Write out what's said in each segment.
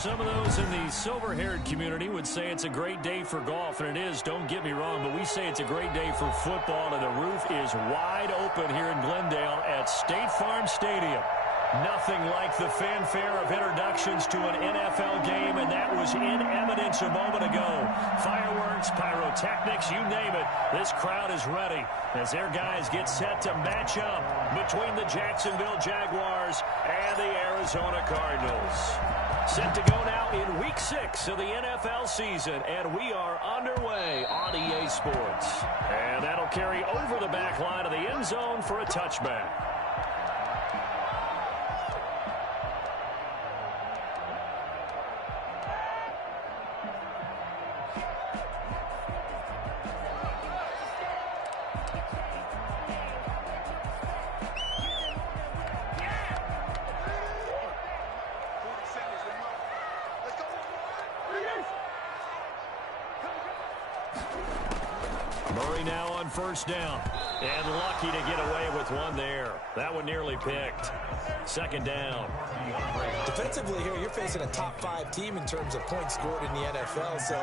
Some of those in the silver-haired community would say it's a great day for golf, and it is, don't get me wrong, but we say it's a great day for football, and the roof is wide open here in Glendale at State Farm Stadium. Nothing like the fanfare of introductions to an NFL game, and that was in evidence a moment ago. Fireworks, pyrotechnics, you name it. This crowd is ready as their guys get set to match up between the Jacksonville Jaguars and the Arizona Cardinals. Set to go now in Week 6 of the NFL season, and we are underway on EA Sports. And that'll carry over the back line of the end zone for a touchback. Murray now on first down, and lucky to get away with one there. That one nearly picked. Second down. Defensively here, you're facing a top 5 team in terms of points scored in the NFL, so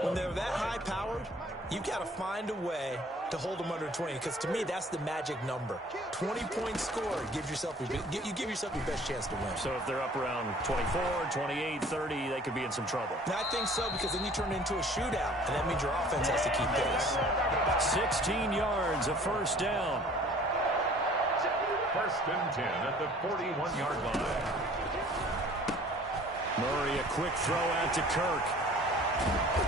when they're that high-powered, you've got to find a way to hold them under 20, because to me, that's the magic number. 20 points scored, you give yourself your best chance to win. So if they're up around 24, 28, 30, they could be in some trouble. I think so, because then you turn it into a shootout, and that means your offense has to keep pace. 16 yards, a first down. First and 10 at the 41-yard line. Murray, a quick throw out to Kirk.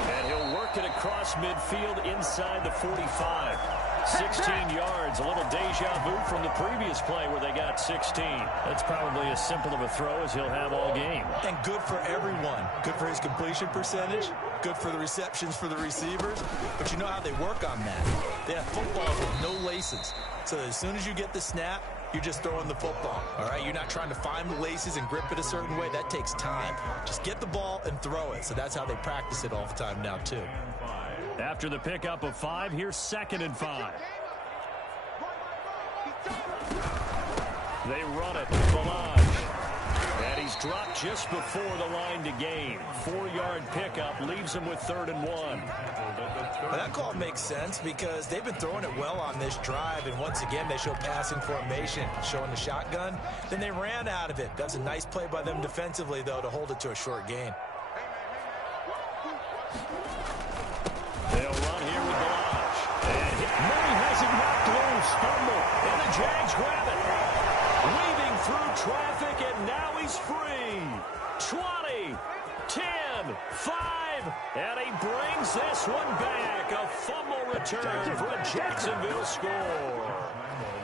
And he'll work it across midfield inside the 45. 16 yards, a little deja vu from the previous play where they got 16. That's probably as simple of a throw as he'll have all game. And good for everyone. Good for his completion percentage. Good for the receptions for the receivers. But you know how they work on that. They have footballs with no laces. So as soon as you get the snap, you're just throwing the football, all right? You're not trying to find the laces and grip it a certain way. That takes time. Just get the ball and throw it. So that's how they practice it all the time now, too. After the pickup of 5, here's 2nd and 5. They run it. Balaj. And he's dropped just before the line to gain. 4-yard pickup leaves him with 3rd and 1. Well, that call makes sense because they've been throwing it well on this drive, and once again they show passing formation, showing the shotgun. Then they ran out of it. That's a nice play by them defensively, though, to hold it to a short gain. They'll run here with Balaj. And Murray has it knocked loose. Fumble. And the Jags grab it. Weaving through traffic, and now he's free. 20, 10, 5, and he brings this one back. A fumble return for a Jacksonville score.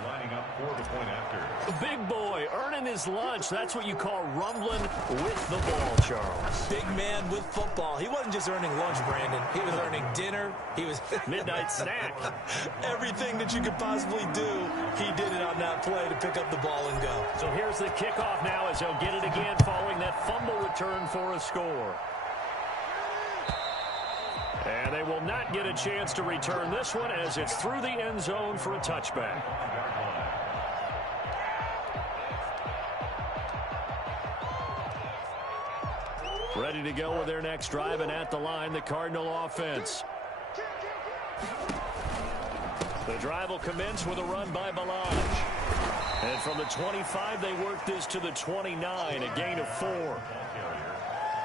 Lining up for the point after. The big boy earning his lunch. That's what you call rumbling with the ball, Charles. Big man with football. He wasn't just earning lunch, Brandon. He was earning dinner. He was midnight snack. Everything that you could possibly do, he did it on that play to pick up the ball and go. So here's the kickoff now as he'll get it again following that fumble return for a score. And they will not get a chance to return this one as it's through the end zone for a touchback. Ready to go with their next drive, and at the line, the Cardinal offense. The drive will commence with a run by Balaj. And from the 25, they work this to the 29, a gain of 4.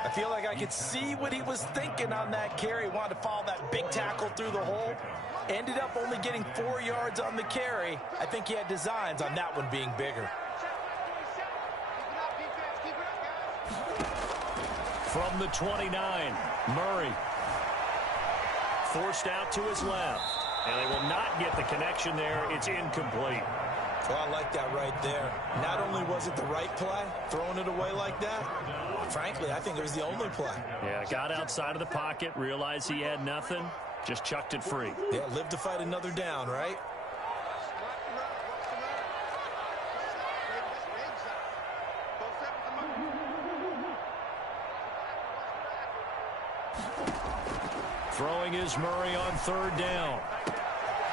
I feel like I could see what he was thinking on that carry. Wanted to follow that big tackle through the hole. Ended up only getting 4 yards on the carry. I think he had designs on that one being bigger. From the 29, Murray. Forced out to his left. And they will not get the connection there. It's incomplete. Well, I like that right there. Not only was it the right play, throwing it away like that, frankly, I think it was the only play. Yeah, got outside of the pocket, realized he had nothing, just chucked it free. Yeah, live to fight another down, right? Throwing is Murray on 3rd down.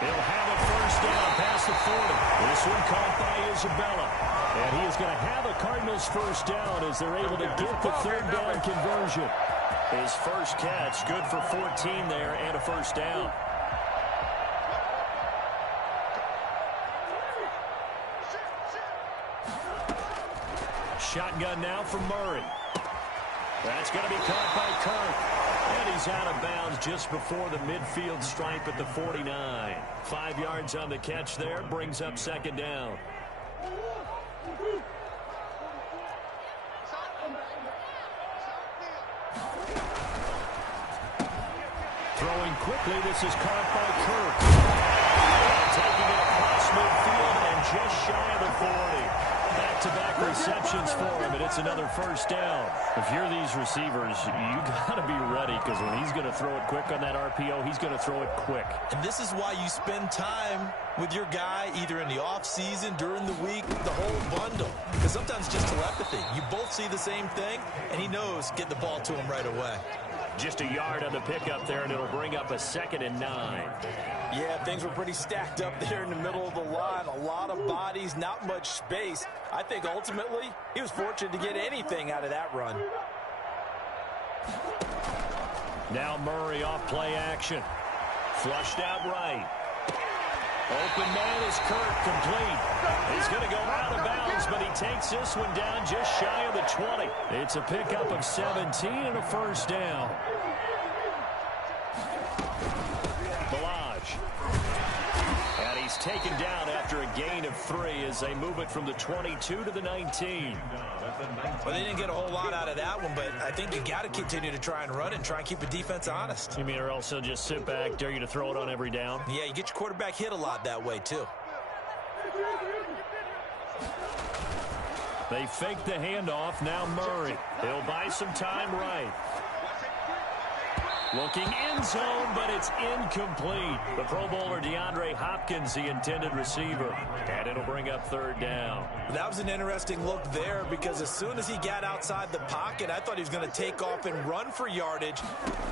He'll have a first down past the 40. This one caught by Isabella. And he is going to have a Cardinals first down as they're able to get the third down conversion. His first catch, good for 14 there and a first down. Shotgun now from Murray. That's going to be caught by Kirk. And he's out of bounds just before the midfield stripe at the 49. 5 yards on the catch there, brings up second down. Throwing quickly, this is caught by Kirk. And taking it across midfield and just shy of the 40. Back-to-back receptions for him, and it's another first down. If you're these receivers, you got to be ready, because when he's going to throw it quick on that RPO, he's going to throw it quick. And this is why you spend time with your guy, either in the offseason, during the week, the whole bundle. Because sometimes just telepathy. You both see the same thing, and he knows get the ball to him right away. Just a yard on the pickup there, and it'll bring up a 2nd and 9. Yeah, things were pretty stacked up there in the middle of the line. A lot of bodies, not much space. I think ultimately he was fortunate to get anything out of that run. Now Murray off play action. Flushed out right. Open man is Kirk, complete. He's going to go out of bounds, but he takes this one down just shy of the 20. It's a pickup of 17 and a first down. And he's taken down after a gain of 3 as they move it from the 22 to the 19. Well, they didn't get a whole lot out of that one, but I think you got to continue to try and run and try and keep the defense honest. You mean or else they'll just sit back, dare you to throw it on every down? Yeah, you get your quarterback hit a lot that way, too. They fake the handoff. Now Murray. He'll buy some time right. Looking in zone, but it's incomplete. The Pro Bowler DeAndre Hopkins, the intended receiver. And it'll bring up third down. That was an interesting look there, because as soon as he got outside the pocket, I thought he was going to take off and run for yardage.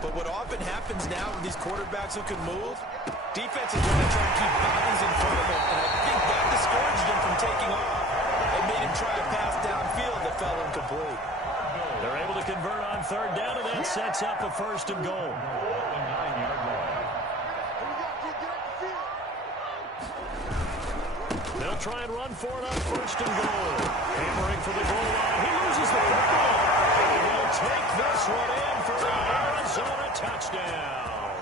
But what often happens now with these quarterbacks who can move, defense is going to try and keep bodies in front of him. And I think that discouraged him from taking off. It made him try a pass downfield that fell incomplete. They're able to convert on third down, and that sets up a 1st and goal. They'll try and run for it on 1st and goal. Hammering for the goal line. He loses the football. And he'll take this one in for the Arizona touchdown.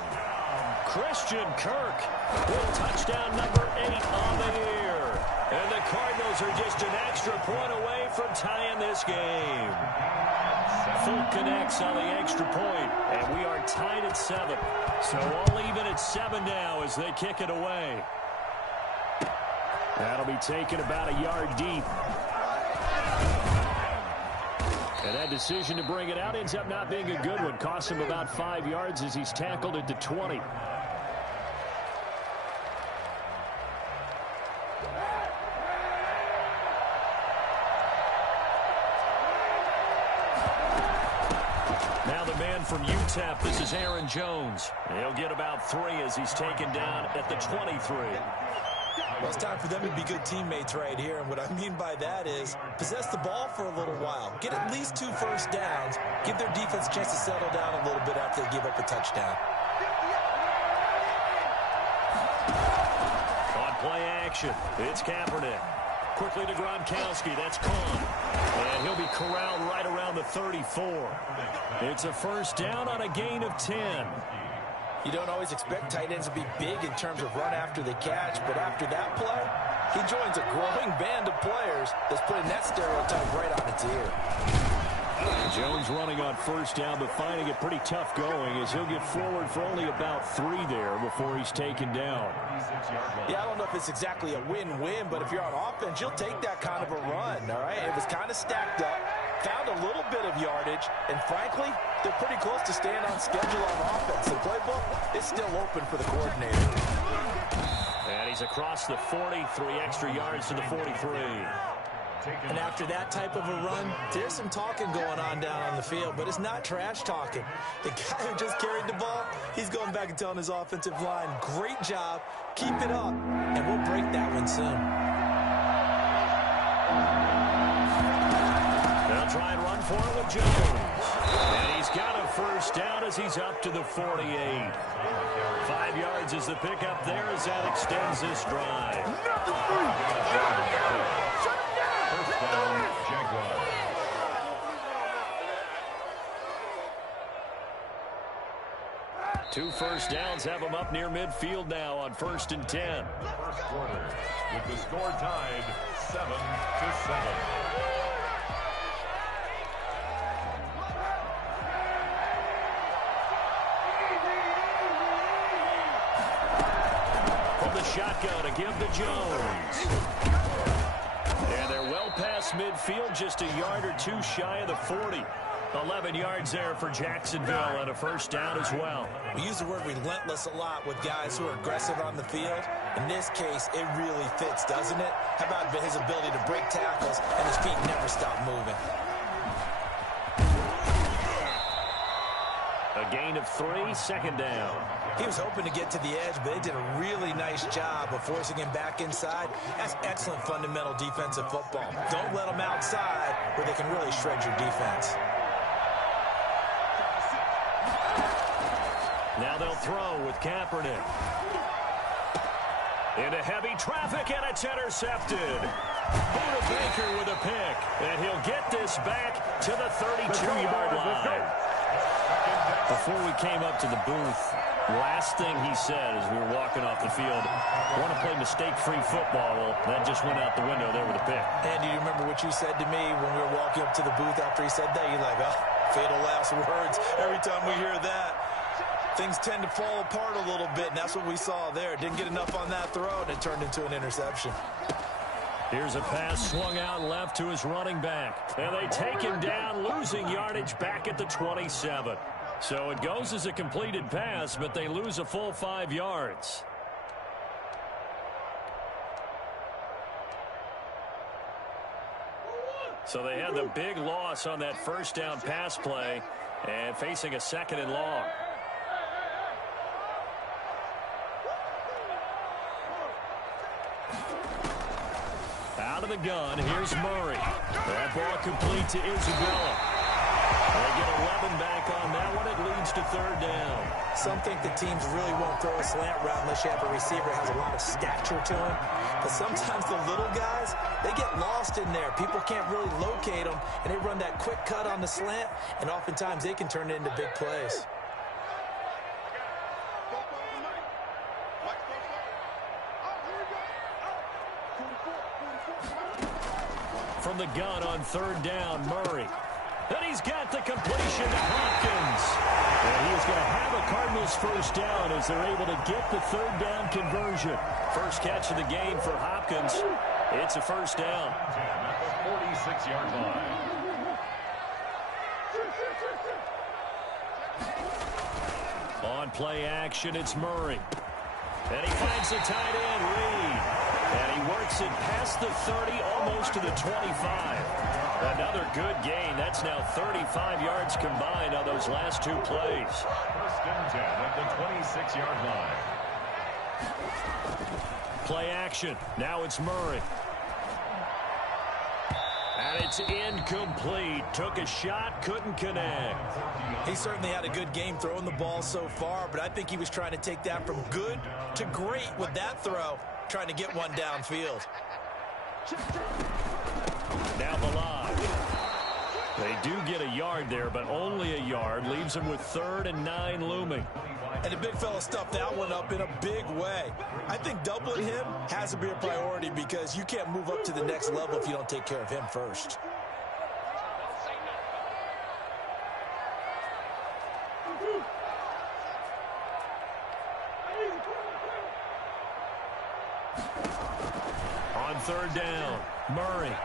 Christian Kirk with touchdown number 8 on the year. And the Cardinals are just an extra point away from tying this game. Full connects on the extra point, and we are tied at 7. So all even at 7 now as they kick it away. That'll be taken about a yard deep. And that decision to bring it out ends up not being a good one. Costs him about 5 yards as he's tackled at the 20. From UTEP, this is Aaron Jones. He'll get about 3 as he's taken down at the 23. Well, it's time for them to be good teammates right here. And what I mean by that is possess the ball for a little while. Get at least 2 first downs. Give their defense a chance to settle down a little bit after they give up a touchdown. On play action, it's Kaepernick. Quickly to Gronkowski. That's Kahn. And he'll be corralled right around the 34. It's a first down on a gain of 10. You don't always expect tight ends to be big in terms of run after the catch, but after that play, he joins a growing band of players that's putting that stereotype right on its ear. Jones running on first down, but finding it pretty tough going as he'll get forward for only about 3 there before he's taken down. Yeah, I don't know if it's exactly a win-win, but if you're on offense, you'll take that kind of a run, all right? It was kind of stacked up, found a little bit of yardage, and frankly, they're pretty close to staying on schedule on offense. The playbook is still open for the coordinator. And he's across the 40, 3 extra yards to the 43. And after that type of a run, there's some talking going on down on the field, but it's not trash talking. The guy who just carried the ball, he's going back and telling his offensive line, great job, keep it up, and we'll break that one soon. They'll try and run for it with Jones. And he's got a first down as he's up to the 48. 5 yards is the pickup there as that extends this drive. First down, Jaguars. Two first downs have them up near midfield now on 1st and 10. First quarter, with the score tied 7-7. Shotgun to give to Jones. And they're well past midfield, just a yard or two shy of the 40. 11 yards there for Jacksonville and a first down as well. We use the word relentless a lot with guys who are aggressive on the field. In this case, it really fits, doesn't it? How about his ability to break tackles and his feet never stop moving? A gain of 3, second down. He was hoping to get to the edge, but they did a really nice job of forcing him back inside. That's excellent fundamental defensive football. Don't let them outside where they can really shred your defense. Now they'll throw with Kaepernick. Into heavy traffic, and it's intercepted. Buda Baker with a pick, and he'll get this back to the 32-yard line. Before we came up to the booth, last thing he said as we were walking off the field, I want to play mistake-free football. Well, that just went out the window there with a pick. Andy, do you remember what you said to me when we were walking up to the booth after he said that? You're like, oh, fatal last words. Every time we hear that, things tend to fall apart a little bit, and that's what we saw there. Didn't get enough on that throw, and it turned into an interception. Here's a pass swung out left to his running back. And they take him down, losing yardage back at the 27. So it goes as a completed pass, but they lose a full 5 yards. So they had the big loss on that first down pass play and facing a 2nd and long. Out of the gun, here's Murray. That ball complete to Isabella. They get 11 back on that one. It leads to 3rd down. Some think the teams really won't throw a slant route unless you have a receiver who has a lot of stature to him. But sometimes the little guys, they get lost in there. People can't really locate them, and they run that quick cut on the slant, and oftentimes they can turn it into big plays. From the gun on 3rd down, Murray. And he's got the completion to Hopkins. And he is going to have a Cardinals first down as they're able to get the 3rd down conversion. First catch of the game for Hopkins. It's a first down. At the 46-yard line. On play action, it's Murray. And he finds the tight end, Reed. And he works it past the 30, almost to the 25. Another good gain. That's now 35 yards combined on those last 2 plays. 1st and 10 at the 26-yard line. Play action. Now it's Murray. And it's incomplete. Took a shot, couldn't connect. He certainly had a good game throwing the ball so far, but I think he was trying to take that from good to great with that throw, trying to get one downfield. Down the line. They do get a yard there, but only a yard. Leaves them with 3rd and 9 looming. And the big fella stuffed that one up in a big way. I think doubling him has to be a priority because you can't move up to the next level if you don't take care of him first. On 3rd down, Murray.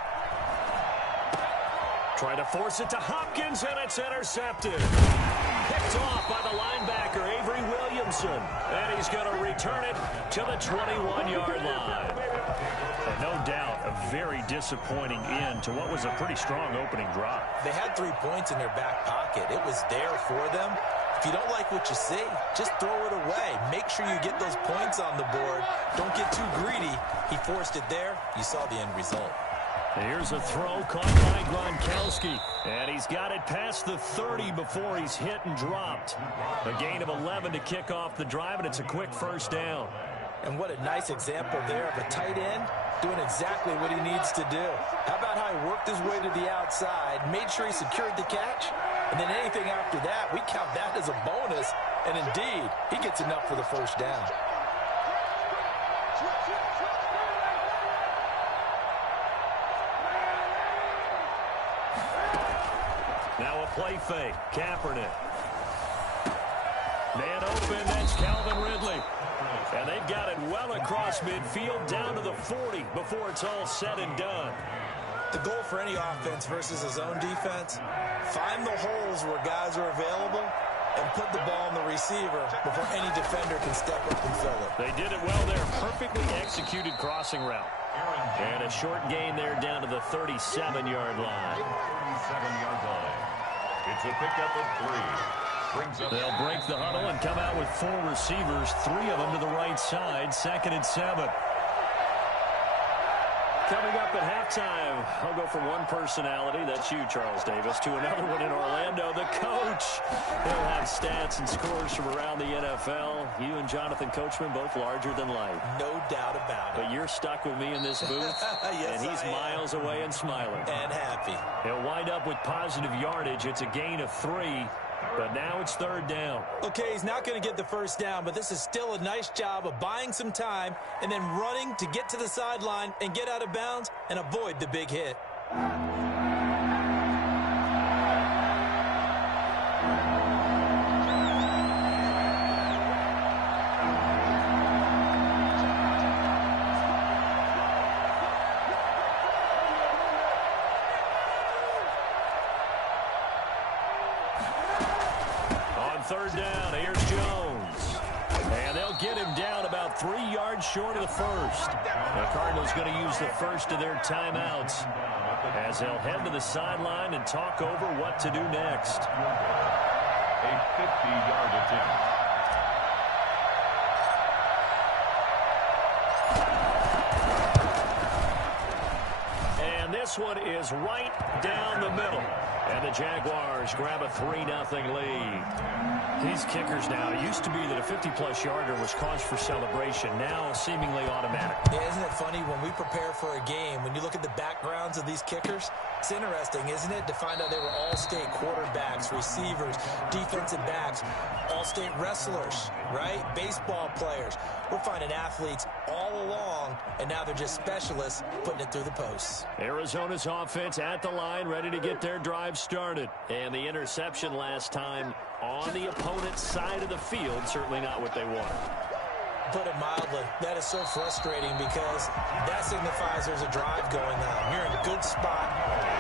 Try to force it to Hopkins, and it's intercepted. Picked off by the linebacker, Avery Williams. Thompson. And he's going to return it to the 21-yard line. And no doubt, a very disappointing end to what was a pretty strong opening drive. They had 3 points in their back pocket. It was there for them. If you don't like what you see, just throw it away. Make sure you get those points on the board. Don't get too greedy. He forced it there. You saw the end result. Here's a throw caught by Gronkowski. And he's got it past the 30 before he's hit and dropped. A gain of 11 to kick off the drive, and it's a quick first down. And what a nice example there of a tight end doing exactly what he needs to do. How about how he worked his way to the outside, made sure he secured the catch, and then anything after that, we count that as a bonus. And indeed, he gets enough for the first down. Now a play fake. Kaepernick. Man open, that's Calvin Ridley. And they've got it well across midfield down to the 40 before it's all said and done. The goal for any offense versus a zone defense, find the holes where guys are available and put the ball in the receiver before any defender can step up and fill it. They did it well there. Perfectly executed crossing route. And a short gain there down to the 37-yard line. 37-yard line. It's a pickup of 3. They'll break the huddle and come out with 4 receivers, 3 of them to the right side, 2nd and 7. Coming up at halftime, I'll go from one personality, that's you, Charles Davis, to another one in Orlando, the coach. He'll have stats and scores from around the NFL. You and Jonathan Coachman, both larger than life. No doubt about it. But you're stuck with me in this booth, yes, and he's miles away and smiling. And happy. He'll wind up with positive yardage. It's a gain of 3. But now it's 3rd down. Okay, he's not going to get the first down, but this is still a nice job of buying some time and then running to get to the sideline and get out of bounds and avoid the big hit. Third down, here's Jones. And they'll get him down about 3 yards short of the first. The Cardinals going to use the first of their timeouts as they'll head to the sideline and talk over what to do next. A 50-yard attempt. And this one is right down the middle. And the Jaguars grab a 3-0 lead. These kickers now, it used to be that a 50-plus yarder was cause for celebration. Now seemingly automatic. Yeah, isn't it funny when we prepare for a game, when you look at the backgrounds of these kickers, it's interesting, isn't it, to find out they were all-state quarterbacks, receivers, defensive backs, all-state wrestlers, right? Baseball players. We're finding athletes all along, and now they're just specialists putting it through the posts. Arizona's offense at the line, ready to get their drive started. And the interception last time on the opponent's side of the field, certainly not what they wanted. Put it mildly, that is so frustrating because that signifies there's a drive going on. You're in a good spot,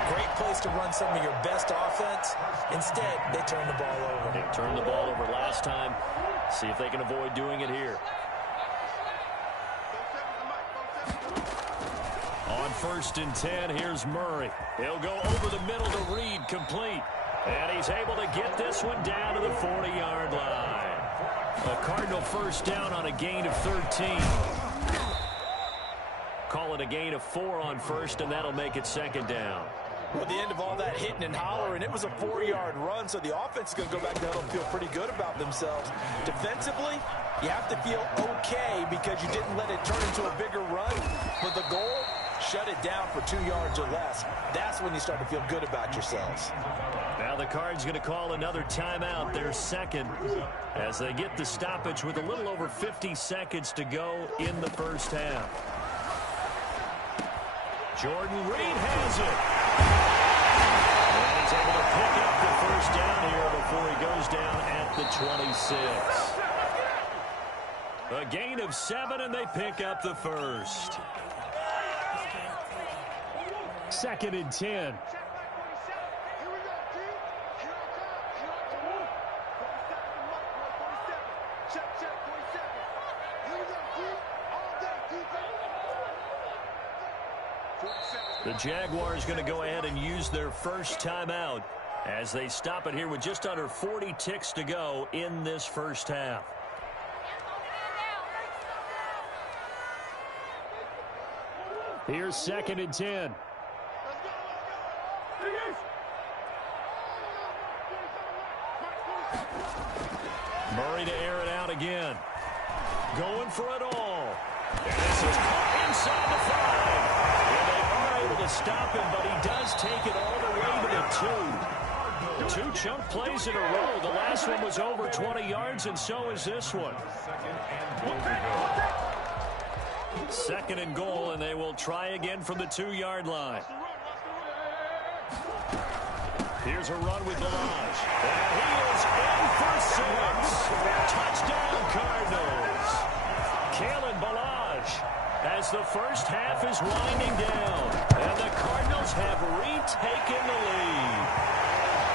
great place to run some of your best offense. Instead, they turn the ball over. They turned the ball over last time. See if they can avoid doing it here. On 1st and 10, here's Murray. He'll go over the middle to Reed, complete. And he's able to get this one down to the 40-yard line. A Cardinal first down on a gain of 13. Call it a gain of 4 on first, and that'll make it 2nd down. Well, at the end of all that hitting and hollering, it was a 4-yard run, so the offense is going to go back down and feel pretty good about themselves. Defensively, you have to feel okay because you didn't let it turn into a bigger run. But the goal, shut it down for 2 yards or less. That's when you start to feel good about yourselves. Now the Cards going to call another timeout, their 2nd, as they get the stoppage with a little over 50 seconds to go in the first half. Jordan Reed has it. And he's able to pick up the first down here before he goes down at the 26. A gain of 7, and they pick up the first. 2nd and 10. Check. The Jaguars going to go ahead and use their first timeout as they stop it here with just under 40 ticks to go in this first half. Here's 2nd and 10. Murray to air it out again. Going for it all. And this is caught inside the 5. And they are able to stop him, but he does take it all the way to the 2. 2 chunk plays in a row. The last one was over 20 yards, and so is this one. 2nd and goal, and they will try again from the 2-yard line. Here's a run with Balaj. And he is in for 6. Touchdown, Cardinals. Kalen Balaj as the first half is winding down. And the Cardinals have retaken the lead.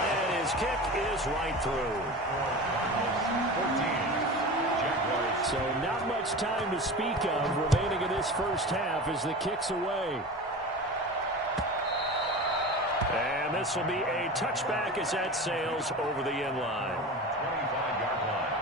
And his kick is right through. 14. So not much time to speak of remaining in this first half as the kick's away. And this will be a touchback as that sails over the end line. 25-yard line.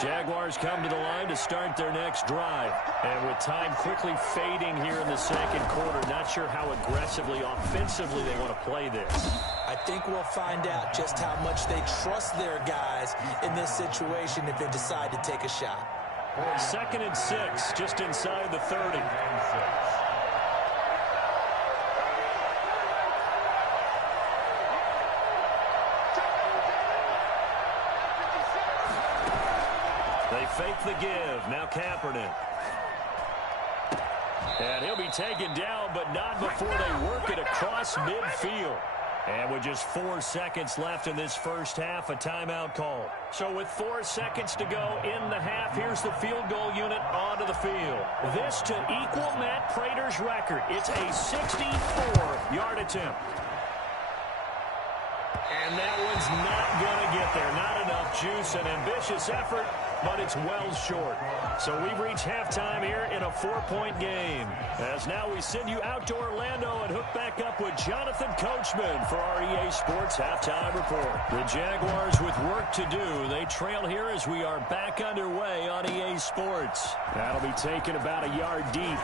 Jaguars come to the line to start their next drive. And with time quickly fading here in the second quarter, not sure how aggressively, offensively they want to play this. I think we'll find out just how much they trust their guys in this situation if they decide to take a shot. 2nd and 6, just inside the 30. They fake the give. Now Kaepernick. And he'll be taken down, but not before they work it across midfield. And with just 4 seconds left in this first half, a timeout call. So with 4 seconds to go in the half, here's the field goal unit onto the field. This to equal Matt Prater's record. It's a 64-yard attempt. And that one's not going to get there. Not enough juice. An ambitious effort, but it's well short. So we've reached halftime here in a 4-point game. As now we send you out to Orlando and hook back up with Jonathan Coachman for our EA Sports Halftime Report. The Jaguars with work to do. They trail here as we are back underway on EA Sports. That'll be taken about a yard deep.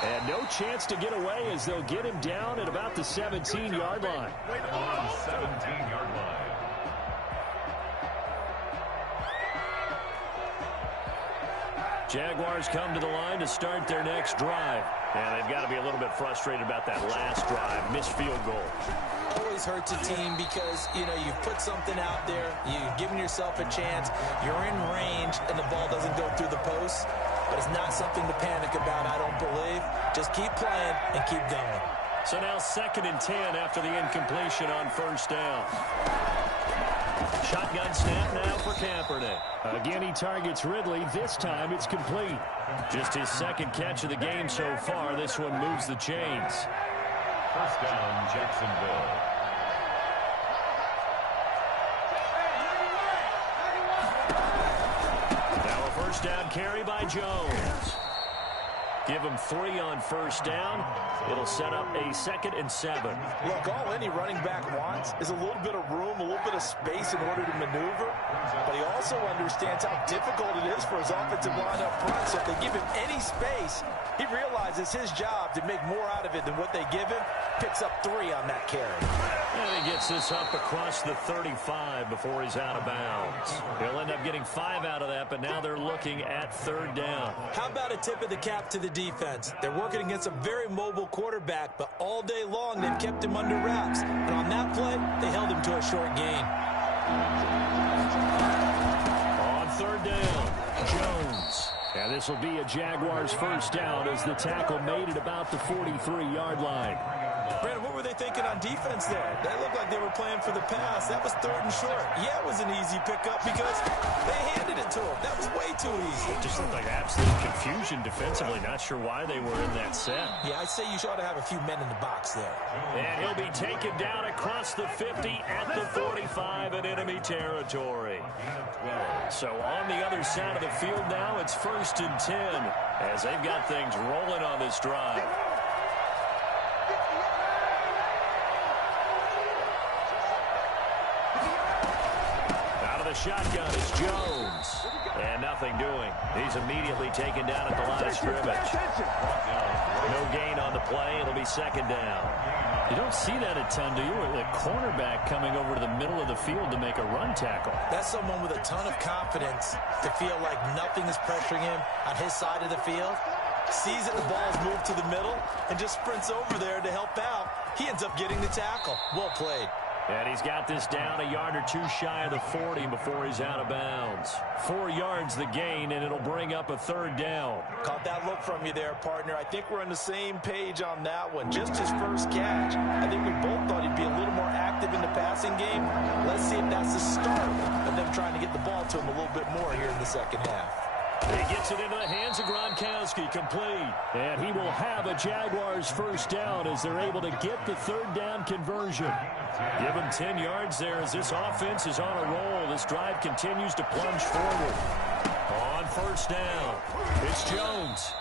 And no chance to get away as they'll get him down at about the 17-yard line. On the 17-yard line. Jaguars come to the line to start their next drive. And they've got to be a little bit frustrated about that last drive. Missed field goal. Always hurts a team because, you know, you've put something out there. You've given yourself a chance. You're in range, and the ball doesn't go through the post. But it's not something to panic about, I don't believe. Just keep playing and keep going. So now 2nd and 10 after the incompletion on first down. Shotgun snap now for Kaepernick. Again, he targets Ridley. This time it's complete. Just his 2nd catch of the game so far. This one moves the chains. First down, Jacksonville. Now a first down carry by Jones. Give him 3 on first down. It'll set up a 2nd and 7. Look, all any running back wants is a little bit of room, a little bit of space in order to maneuver. But he also understands how difficult it is for his offensive line up front. So if they give him any space, he realizes his job to make more out of it than what they give him. Picks up 3 on that carry. And he gets this up across the 35 before he's out of bounds. He'll end up getting 5 out of that, but now they're looking at 3rd down. How about a tip of the cap to the defense? They're working against a very mobile quarterback, but all day long they've kept him under wraps. And on that play, they held him to a short gain. On 3rd down, Jones. And this will be a Jaguars first down as the tackle made at about the 43-yard line. Brandon, what were they thinking on defense there? That looked like they were playing for the pass. That was 3rd and short. Yeah, it was an easy pickup because they handed it to him. That was way too easy. It just looked like absolute confusion defensively. Not sure why they were in that set. Yeah, I'd say you ought to have a few men in the box there. And he'll be taken down across the 50 at the 45 in enemy territory. So on the other side of the field now, it's 1st and 10 as they've got things rolling on this drive. Out of the shotgun is Jones. And nothing doing. He's immediately taken down at the line of scrimmage. No gain on the play. It'll be 2nd down. You don't see that a ton, do you? A cornerback coming over to the middle of the field to make a run tackle. That's someone with a ton of confidence to feel like nothing is pressuring him on his side of the field. Sees that the ball's moved to the middle and just sprints over there to help out. He ends up getting the tackle. Well played. And he's got this down a yard or two shy of the 40 before he's out of bounds. 4 yards the gain, and it'll bring up a 3rd down. Caught that look from you there, partner. I think we're on the same page on that one. Just his first catch. I think we both thought he'd be a little more active in the passing game. Let's see if that's the start of them trying to get the ball to him a little bit more here in the 2nd half. He gets it into the hands of Gronkowski, complete. And he will have a Jaguars 1st down as they're able to get the 3rd down conversion. Give him 10 yards there as this offense is on a roll. This drive continues to plunge forward. On 1st down, it's Jones.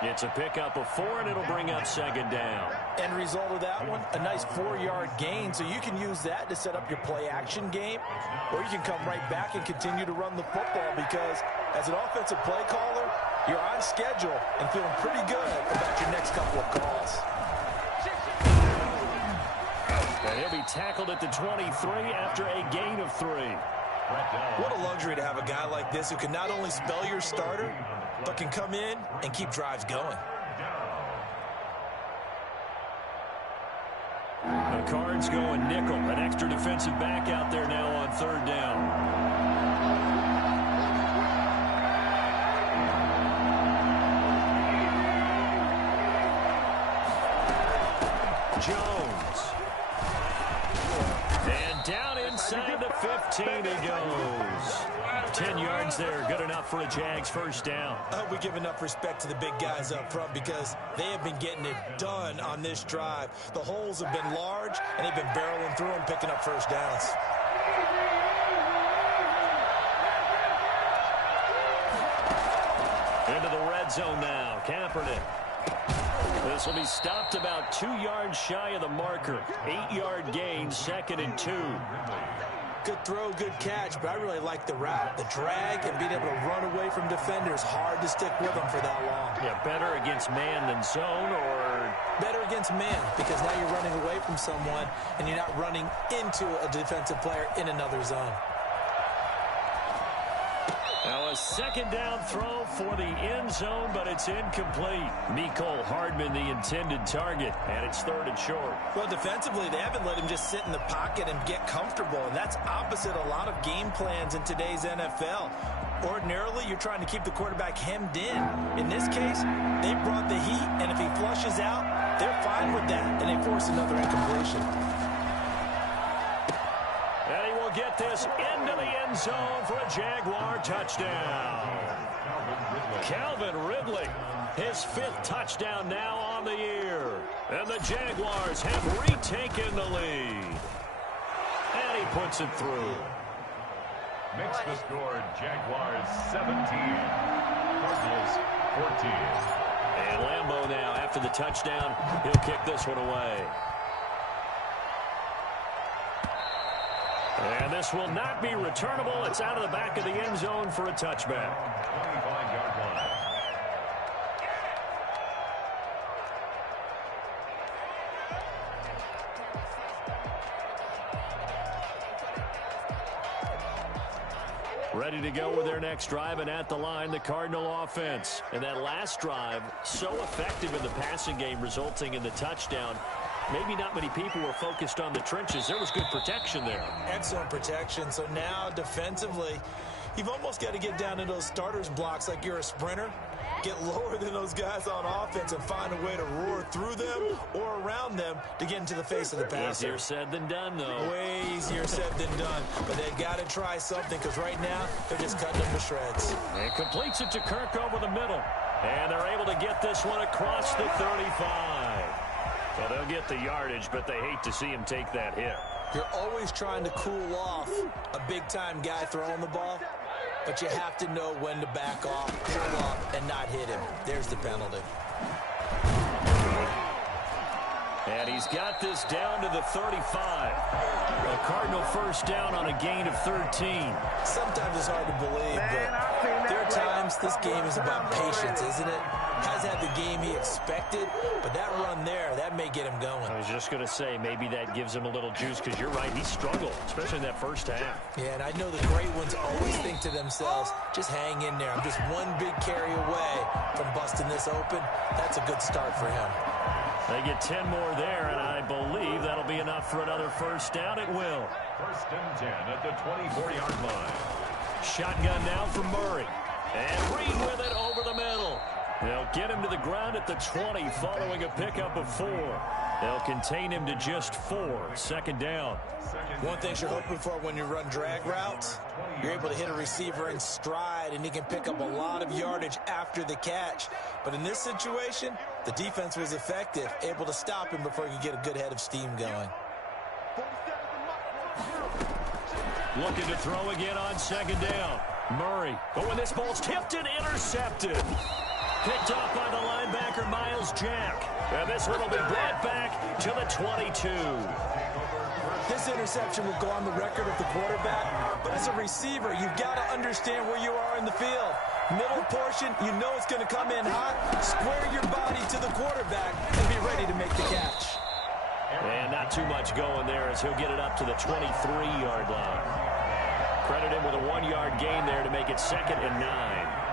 It's a pickup of 4, and it'll bring up 2nd down. End result of that one, a nice 4-yard gain, so you can use that to set up your play-action game, or you can come right back and continue to run the football because as an offensive play caller, you're on schedule and feeling pretty good about your next couple of calls. And he'll be tackled at the 23 after a gain of 3. What a luxury to have a guy like this who can not only spell your starter, but can come in and keep drives going. The Cards going nickel. An extra defensive back out there now on 3rd down. Jones. And down inside the 15 he goes. 10 yards there, good enough for a Jags 1st down. I hope we give enough respect to the big guys up front because they have been getting it done on this drive. The holes have been large, and they've been barreling through them, picking up 1st downs. Into the red zone now, Kaepernick. This will be stopped about 2 yards shy of the marker. 8-yard gain, 2nd and 2. Good throw, good catch, but I really like the route. The drag and being able to run away from defenders, hard to stick with them for that long. Yeah, better against man than zone, or better against man because now you're running away from someone and you're not running into a defensive player in another zone. now a 2nd down throw for the end zone, but it's incomplete. Mecole Hardman, the intended target, and it's 3rd and short. Well, defensively, they haven't let him just sit in the pocket and get comfortable, and that's opposite a lot of game plans in today's NFL. Ordinarily, you're trying to keep the quarterback hemmed in. In this case, they brought the heat, and if he flushes out, they're fine with that, and they force another incompletion. And he will get this into the end zone for a Jaguar touchdown. Calvin Ridley, his 5th touchdown now on the year. And the Jaguars have retaken the lead. And he puts it through. Makes the score Jaguars 17, Cardinals 14. And Lambeau now, after the touchdown, he'll kick this one away. And this will not be returnable. It's out of the back of the end zone for a touchback. 25-yard line. Ready to go with their next drive, and at the line, the Cardinal offense. And that last drive, so effective in the passing game, resulting in the touchdown. Maybe not many people were focused on the trenches. There was good protection there. Excellent protection. So now, defensively, you've almost got to get down to those starters blocks like you're a sprinter Get lower than those guys on offense and find a way to roar through them or around them to get into the face of the passer. Easier said than done, though. Way easier said than done. But they've got to try something because right now they're just cutting them to shreds. And completes it to Kirk over the middle. And they're able to get this one across the 35. Well, they'll get the yardage, but they hate to see him take that hit. You're always trying to cool off a big-time guy throwing the ball, but you have to know when to back off, pull up, and not hit him. There's the penalty. And he's got this down to the 35. A Cardinal first down on a gain of 13. Sometimes it's hard to believe, but there are times this game is about patience, isn't it? Has had the game he expected, but that run there, that may get him going. I was just going to say, maybe that gives him a little juice, because you're right, he struggled, especially in that first half. Yeah, and I know the great ones always think to themselves, just hang in there. I'm just one big carry away from busting this open. That's a good start for him. They get 10 more there, and I believe that'll be enough for another first down. It will. First and 10 at the 24-yard line. Shotgun now for Murray. And Reed with it over the middle. They'll get him to the ground at the 20 following a pickup of 4. They'll contain him to just 4. Second down. One thing you're hoping for when you run drag routes, you're able to hit a receiver in stride, and he can pick up a lot of yardage after the catch. But in this situation, the defense was effective, able to stop him before he could get a good head of steam going. Looking to throw again on second down. Murray. But when this ball's tipped and intercepted. Picked off by the linebacker, Miles Jack. And this one will be brought back to the 22. This interception will go on the record of the quarterback, but as a receiver, you've got to understand where you are in the field. Middle portion, you know it's going to come in hot. Square your body to the quarterback and be ready to make the catch. And not too much going there as he'll get it up to the 23-yard line. Credit him with a 1-yard gain there to make it 2nd and 9.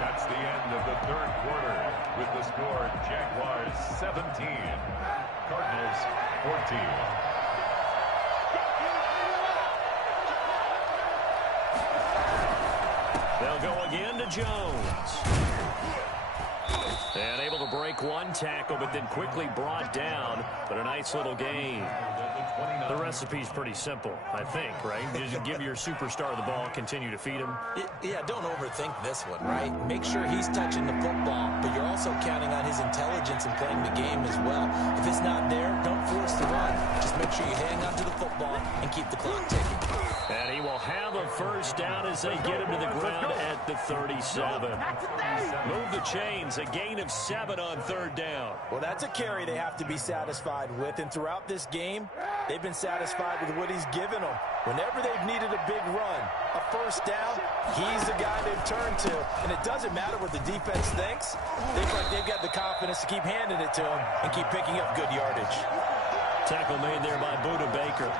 That's the end of the third quarter with the score Jaguars 17, Cardinals 14. They'll go again to Jones. And able to break one tackle, but then quickly brought down. But a nice little gain. The recipe's pretty simple, I think, right? You just give your superstar the ball, continue to feed him. Yeah, don't overthink this one, right? Make sure he's touching the football, but you're also counting on his intelligence and playing the game as well. If it's not there, don't force the run. Just make sure you hang on to the football and keep the clock ticking. And he will have a first down as they get him to the ground at the 37. Move the chains, a gain of 7 on third down. Well, that's a carry they have to be satisfied with, and throughout this game, they've been satisfied with what he's given them. Whenever they've needed a big run, a first down, he's the guy they've turned to. And it doesn't matter what the defense thinks. They feel like they've got the confidence to keep handing it to him and keep picking up good yardage. Tackle made there by Buda Baker.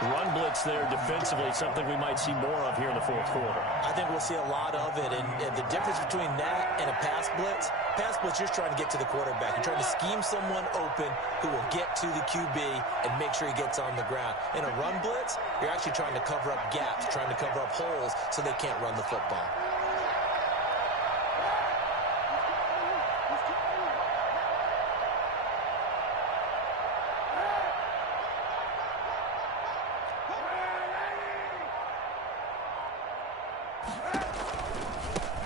Run blitz there defensively, something we might see more of here in the fourth quarter. I think we'll see a lot of it, and the difference between that and a pass blitz, you're just trying to get to the quarterback. You're trying to scheme someone open who will get to the QB and make sure he gets on the ground. In a run blitz, you're actually trying to cover up gaps, trying to cover up holes so they can't run the football.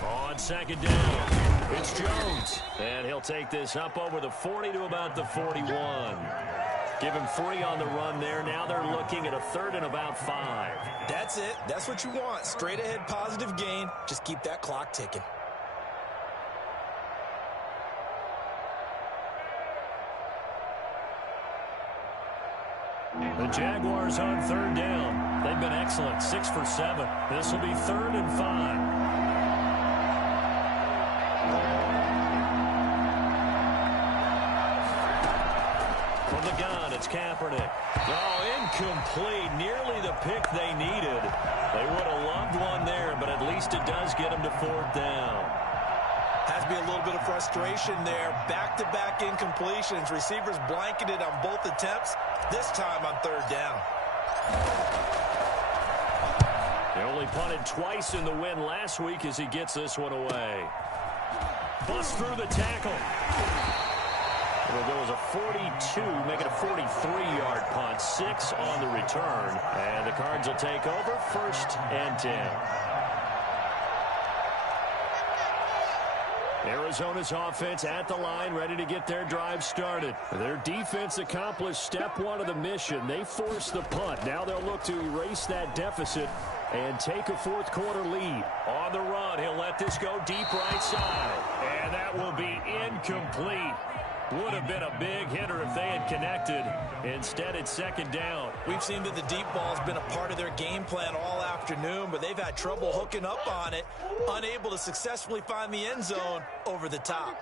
On second down, it's Jones. And he'll take this up over the 40 to about the 41. Give him 3 on the run there. Now they're looking at a 3rd and about 5. That's it. That's what you want. Straight ahead positive gain. Just keep that clock ticking. The Jaguars on 3rd down. They've been excellent, 6 for 7. This will be 3rd and 5. From the gun, It's Kaepernick. Oh, incomplete. Nearly the pick they needed. They would have loved one there, but at least it does get them to 4th down. Has to be a little bit of frustration there. Back-to-back incompletions. Receivers blanketed on both attempts, this time on 3rd down. They only punted twice in the win last week as he gets this one away. Bust through the tackle. It'll go as a 42, make it a 43-yard punt. 6 on the return. And the Cards will take over 1st and 10. Arizona's offense at the line, ready to get their drive started. Their defense accomplished step 1 of the mission. They forced the punt. Now they'll look to erase that deficit and take a 4th quarter lead. On the run, he'll let this go deep right side. And that will be incomplete. Would have been a big hitter if they had connected. Instead, it's 2nd down. We've seen that the deep ball has been a part of their game plan all afternoon, but they've had trouble hooking up on it, unable to successfully find the end zone over the top.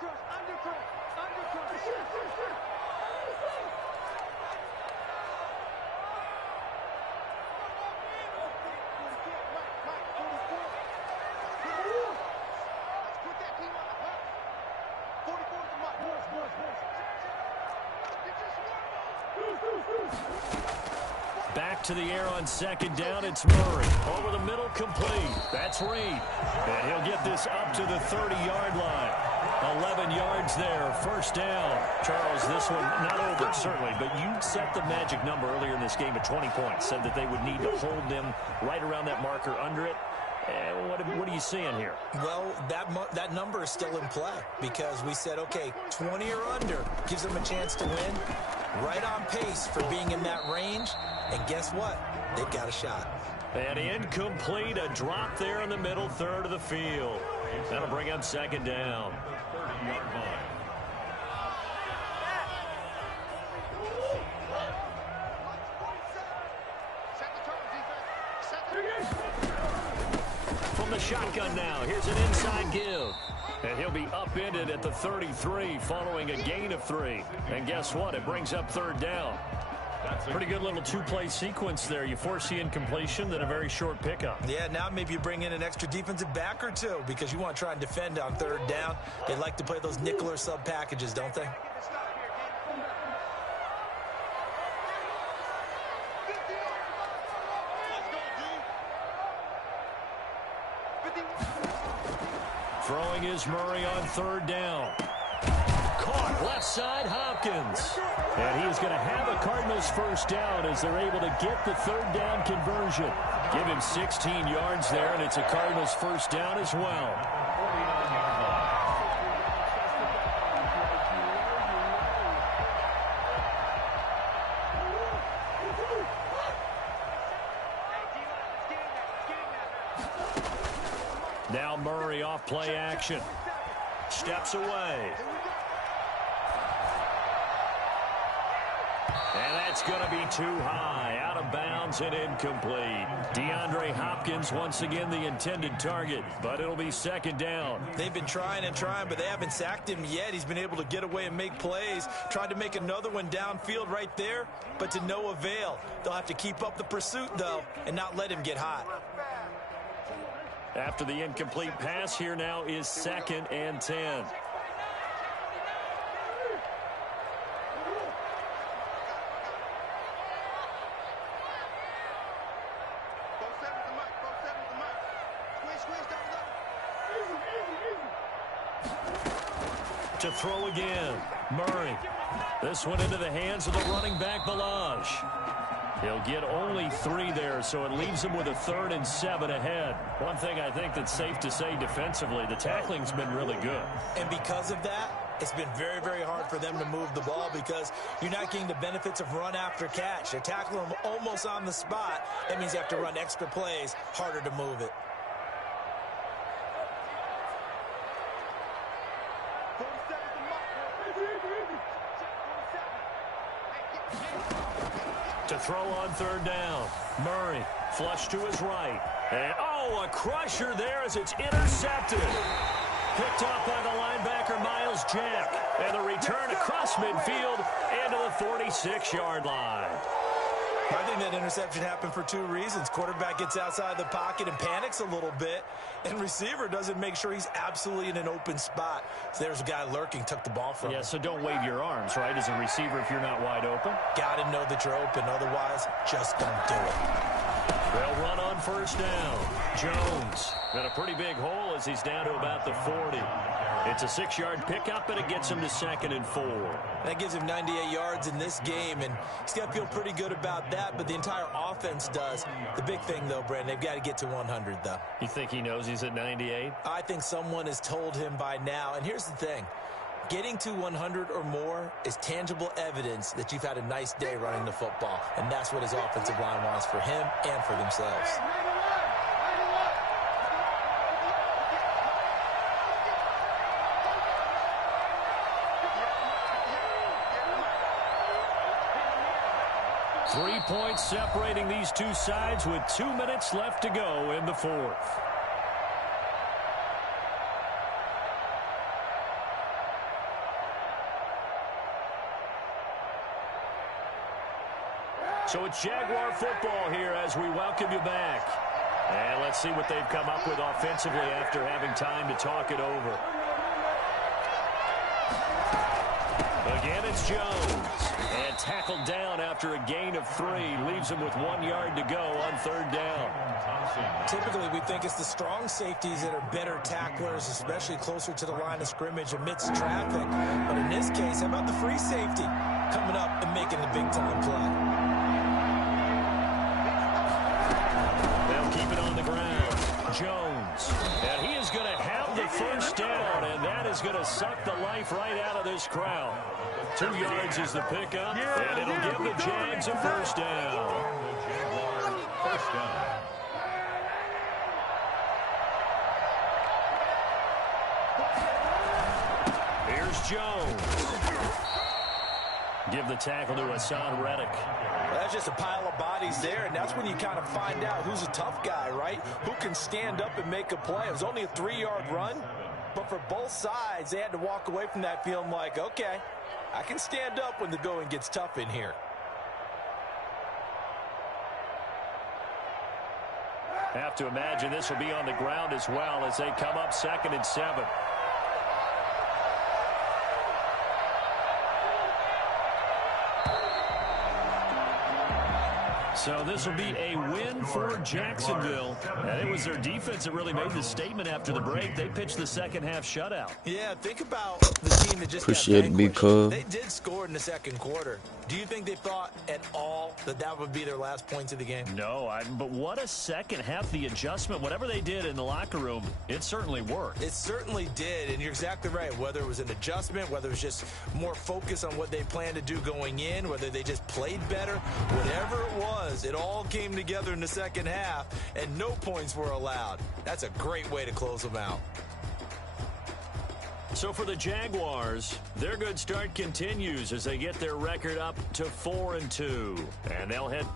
Back to the air on 2nd down. It's Murray. Over the middle, complete. That's Reed. And he'll get this up to the 30-yard line. 11 yards there. 1st down. Charles, this one not over, certainly, but you set the magic number earlier in this game at 20 points. Said that they would need to hold them right around that marker under it. What are you seeing here? Well, that number is still in play because we said, okay, 20 or under gives them a chance to win. Right on pace for being in that range. And guess what? They've got a shot. And incomplete, a drop there in the middle third of the field. That'll bring up 2nd down. 30-yard line. From the shotgun now, here's an inside give. And he'll be upended at the 33 following a gain of 3. And guess what? It brings up 3rd down. Pretty good little 2-play sequence there. You force the incompletion, then a very short pickup. Yeah, now maybe you bring in an extra defensive back or 2 because you want to try and defend on 3rd down. They like to play those nickel or sub packages, don't they? Throwing is Murray on 3rd down. Caught left side, Hopkins. And he is going to have a Cardinals 1st down as they're able to get the 3rd down conversion. Give him 16 yards there, and it's a Cardinals 1st down as well. Now Murray off play action. Steps away. And that's going to be too high. Out of bounds and incomplete. DeAndre Hopkins once again the intended target, but it'll be 2nd down. They've been trying and trying, but they haven't sacked him yet. He's been able to get away and make plays. Tried to make another one downfield right there, but to no avail. They'll have to keep up the pursuit, though, and not let him get hot. After the incomplete pass, here now is 2nd and 10. To throw again, Murray. This one into the hands of the running back, Balaj. He'll get only 3 there, so it leaves him with a 3rd and 7 ahead. One thing I think that's safe to say defensively, the tackling's been really good. And because of that, it's been very, very hard for them to move the ball because you're not getting the benefits of run after catch. They're tackling them almost on the spot. That means you have to run extra plays, harder to move it. To throw on 3rd down. Murray, flush to his right. And, oh, a crusher there as it's intercepted. Picked off by the linebacker, Miles Jack. And the return across midfield into the 46-yard line. I think that interception happened for two reasons. Quarterback gets outside the pocket and panics a little bit, and receiver doesn't make sure he's absolutely in an open spot. So there's a guy lurking, took the ball from him. Yeah, so don't wave your arms, right, as a receiver if you're not wide open. Got to know that you're open. Otherwise, just don't do it. They'll run on first down. Jones got a pretty big hole as he's down to about the 40. It's a 6-yard pickup, and it gets him to 2nd and 4. That gives him 98 yards in this game, and he's got to feel pretty good about that, but the entire offense does. The big thing, though, Brandon, they've got to get to 100, though. You think he knows he's at 98? I think someone has told him by now, and here's the thing. Getting to 100 or more is tangible evidence that you've had a nice day running the football, and that's what his offensive line wants for him and for themselves. Three points separating these two sides with 2 minutes left to go in the fourth. So it's Jaguar football here as we welcome you back. And let's see what they've come up with offensively after having time to talk it over. Again, it's Jones. And tackled down after a gain of 3. Leaves him with 1 yard to go on 3rd down. Typically, we think it's the strong safeties that are better tacklers, especially closer to the line of scrimmage amidst traffic. But in this case, how about the free safety coming up and making the big-time play? They'll keep it on the ground. Jones. And he is going to have the first down, and that is going to suck the life right out of this crowd. 2 yards is the pickup, and it'll give the Jags a first down. First down. Here's Jones. Give the tackle to Hassan Reddick. That's just a pile of bodies there, and that's when you kind of find out who's a tough guy, right? Who can stand up and make a play. It was only a 3-yard run, but for both sides, they had to walk away from that feeling like, okay, I can stand up when the going gets tough in here. Have to imagine this will be on the ground as well as they come up 2nd and 7. So this will be a win for Jacksonville. And it was their defense that really made the statement after the break. They pitched the second-half shutout. Yeah, think about the team that just Appreciate got it, big vanquished. cuz. They did score in the second quarter. Do you think they thought at all that that would be their last points of the game? No, but what a second half. The adjustment, whatever they did in the locker room, it certainly worked. It certainly did, and you're exactly right. Whether it was an adjustment, whether it was just more focus on what they planned to do going in, whether they just played better, whatever it was, it all came together in the second half, and no points were allowed. That's a great way to close them out. So for the Jaguars, their good start continues as they get their record up to 4-2. And they'll head